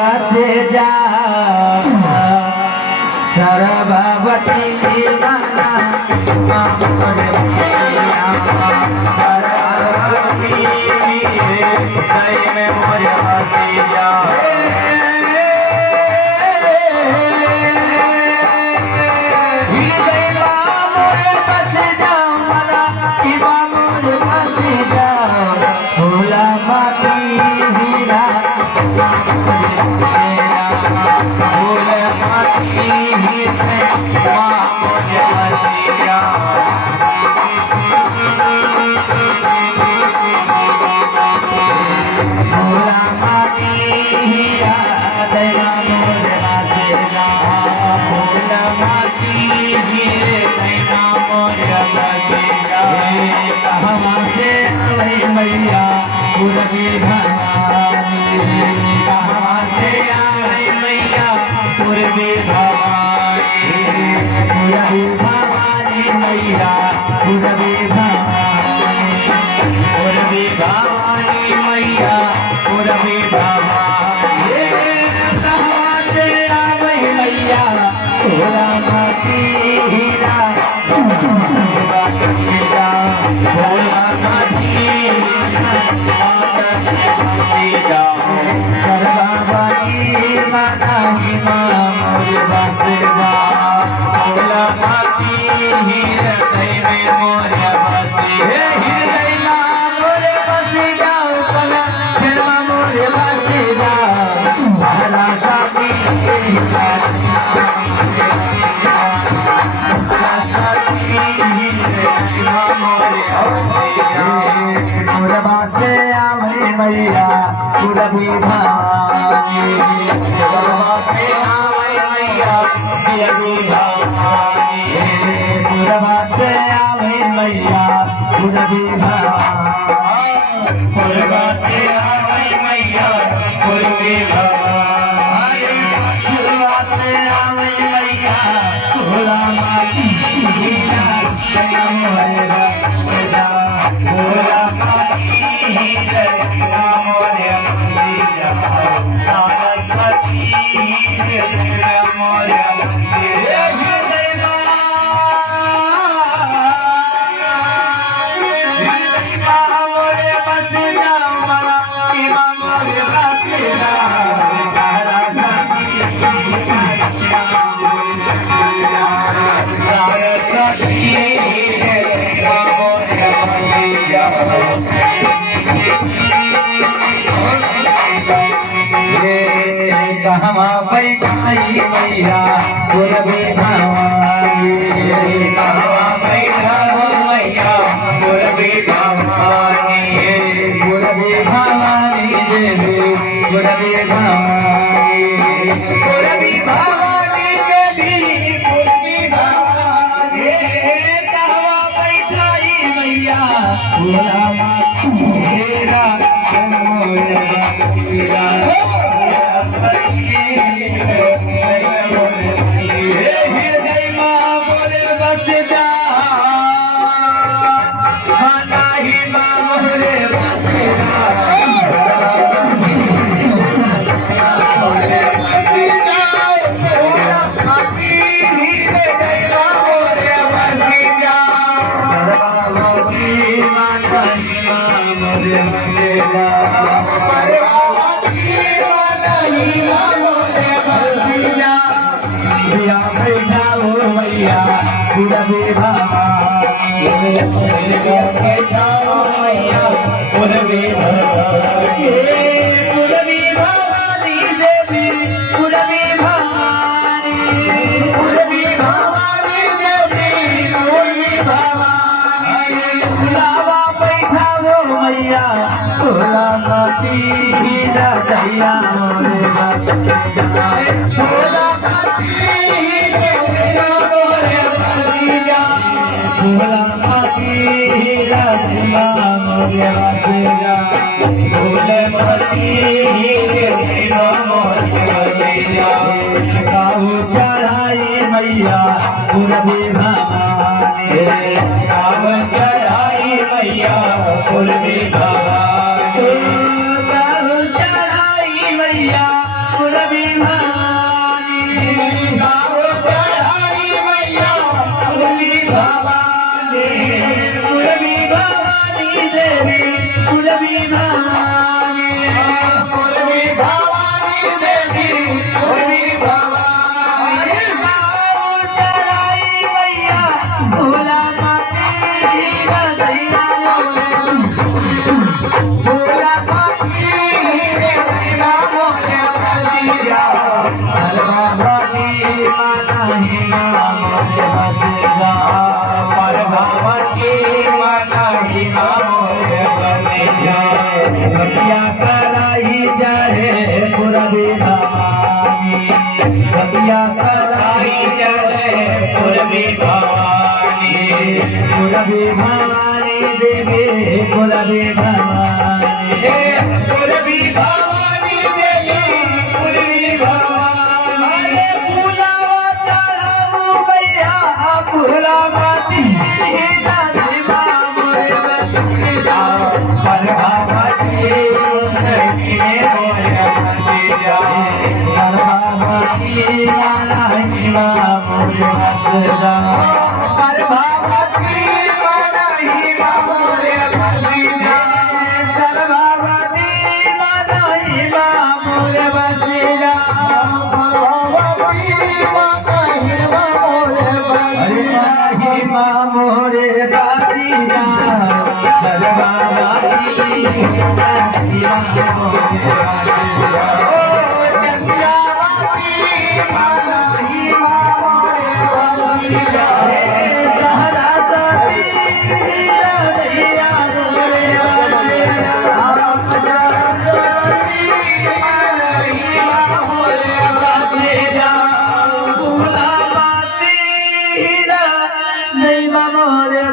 से जा सर्ववती माना सरस्वती हृदय में मोर बसी जा मैया पूरबी भवानी कहाँ से आई मैया पूर्वी भवानी पूरबी भवानी मैया पूरबी भवानी पूर्वी भवानी मैया पूर्वी भवानी कहाँ से आई मैया पूरा मासी हीरा भोला माटी सर्ववती माता मोर बसेगा भोला माटी हृदय में मोर बसी हृदय मोर बसेगा मोर बसेगा भला साथी पूरबा से आवे मैया पूरबी भवानी पूर्वा से आई मैया पूर्वी भवानी पूरबा से आवे मैया पूरबी भवानी पूर्वा से आई मैया पूर्वी भवानी शुरुआत से आवे मैया भोला माटी भोला माटी मोर सरस्वती मोर कहवा बैठाई मैया पूरबी भवानी कहवा बैठा मैया पूर्वी भवानी पूरबी भवानी देवी पूरबी भवानी पूर्वी भवानी देवी पूर्वी भवानी कहवा बैठाई मैया भोला माटी हेरा मैया पूरबी भवानी पूर्वी भवानी पूरबी भवानी देवी पूरबी भवानी पूरबी भवानी देवी पूरबी भवानी बुलावा बैठाओ मैया भोला माटी हीरा दैया भोला माटी भोला माटी हीरा दैया भोले माटी काहू चढ़ाई मैया पूरबी भवानी सावन चढ़ाई मैया पूर्वी भवानी काहू चढ़ाई मैया पूरबी भवानी गावो चढ़ाई मैया पूरबी भवानी पूरबी भवानी देवी पूरबी भवानी पूरबी भवानी देवी पूरबी भवानी चढ़ाई मैया भोला माती रदैया भोला माती देवी मोरे बलिया भगवती मानहि नाम से बसेगा भगवती मनाही मोरे बलिया सतिया सराई चढ़े पूरबी भवानी सतिया सराई जय पूरबी भवानी पूरबी भवानी देवी पूरबी भवानी पूरबी भवानी देवी पूरबी भवानी पूजावा चढ़ाऊ मैया भोला माती रदैया भगवती देवी मोरे बलिया भगवती मानहि नाम से बसेगा भगवती मनाही मोरे बलिया सर्वभगवती मानहि नाम से बसेगा हरे महिमा मोरे बासीरा सर्वभगवती महिमा मोरे बासीरा सहरा सती रदैया मोरे बासीरा भोला माती रदैया मोरे